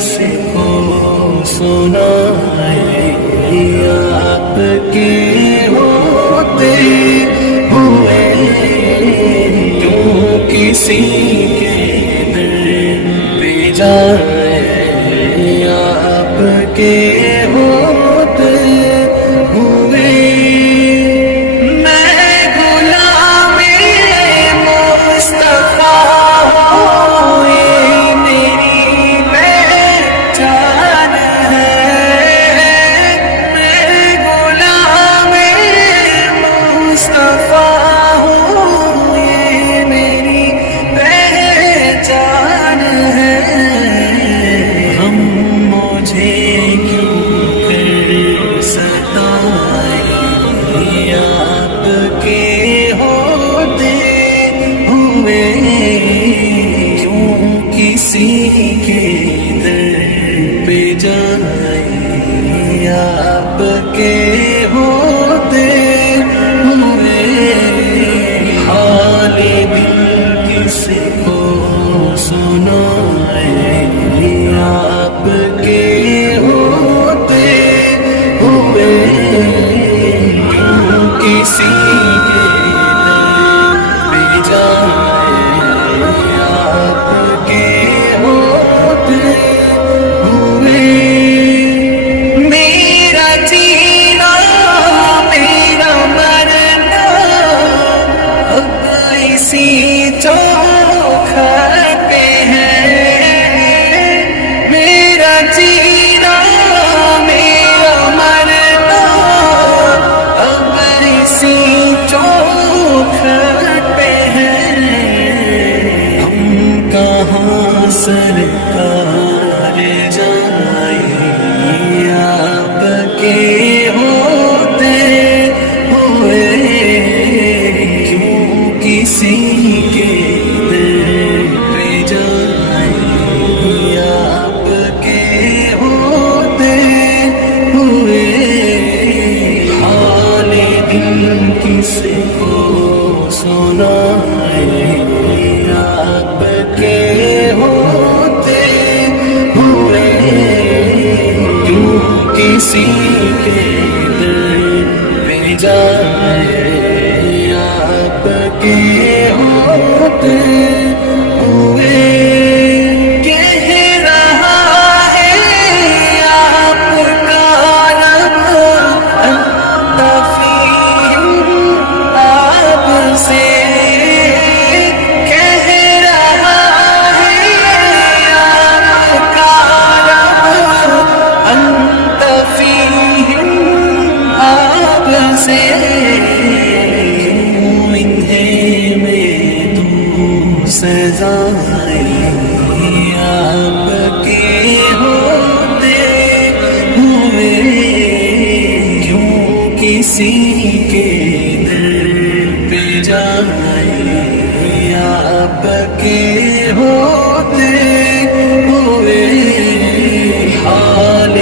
کس کو سنائے، آپ کے ہوتے ہوئے کیوں کسی کے در پہ جائے، آپ کے ہوتے ہوئے میں غلام مصطفیٰ ہوں، یہ میری پہچان ہے، میں غلام مصطفیٰ ہوں، یہ میری پہچان ہے، ہم مجھے کیوں کر ستائے، آپ کے ہوتے ہوئے کیوں کسی کے در پہ جائے، آپ کے ہوتے ہوئے حال دل کس کو سنائے، آپ کے ہوتے ہوئے کیوں کسی کے در پہ جائے، آپ کے ہوتے ہوئے میرا جینا میرا مرنا اب اسی چوکھٹ پہ ہے، میرا جینا میرا مرنا اب اسی چوکھٹ پہ ہے، ہم کہاں سرکار جائیں، آپ کے ہوتے ہوئے کیوں کسی کے در پہ جائیں، آپ کے ہوتے ہوئے حال دل کس کو سنائے، آپ کے ہوتے ہوئے کیوں کسی کے در پہ جائے، آپ کے ہوتے ہوئے کہہ رہا ہے آپ کا رب انت فیہم، آپ سے کہہ رہا ہے آپ کا رب انت فیہم، آپ سے کیوں انہیں میں تو سزائے، آپ کے ہوتے ہوئے کیوں کسی کے در پہ جائے، آپ کے ہوتے ہوئے حال